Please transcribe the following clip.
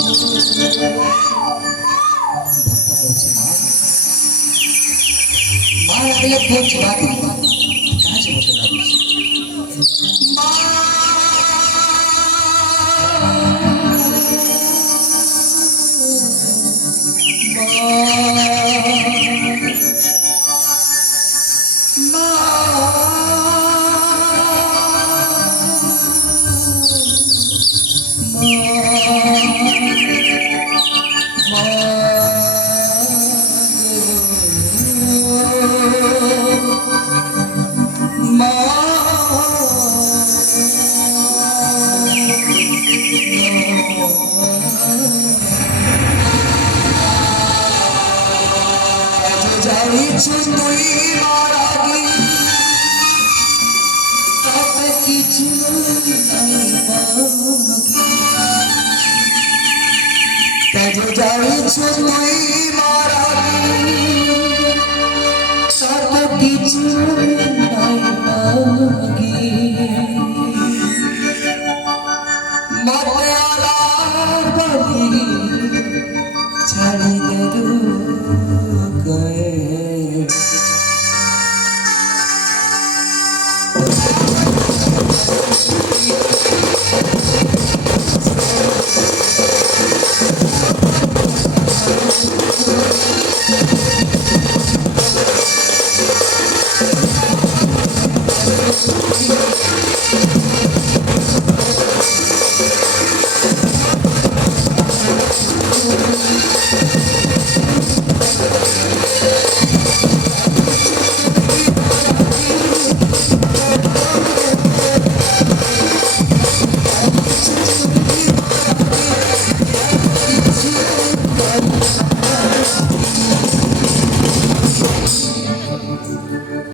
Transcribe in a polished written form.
माँ लगले कुछ बात कहाँ से बता তুই মারা গেলি তাতে কিছু নাই তেজ যাইছো তুই মারা গেলি তাতে কিছু নাই মতে আলার বলি ছাড়ি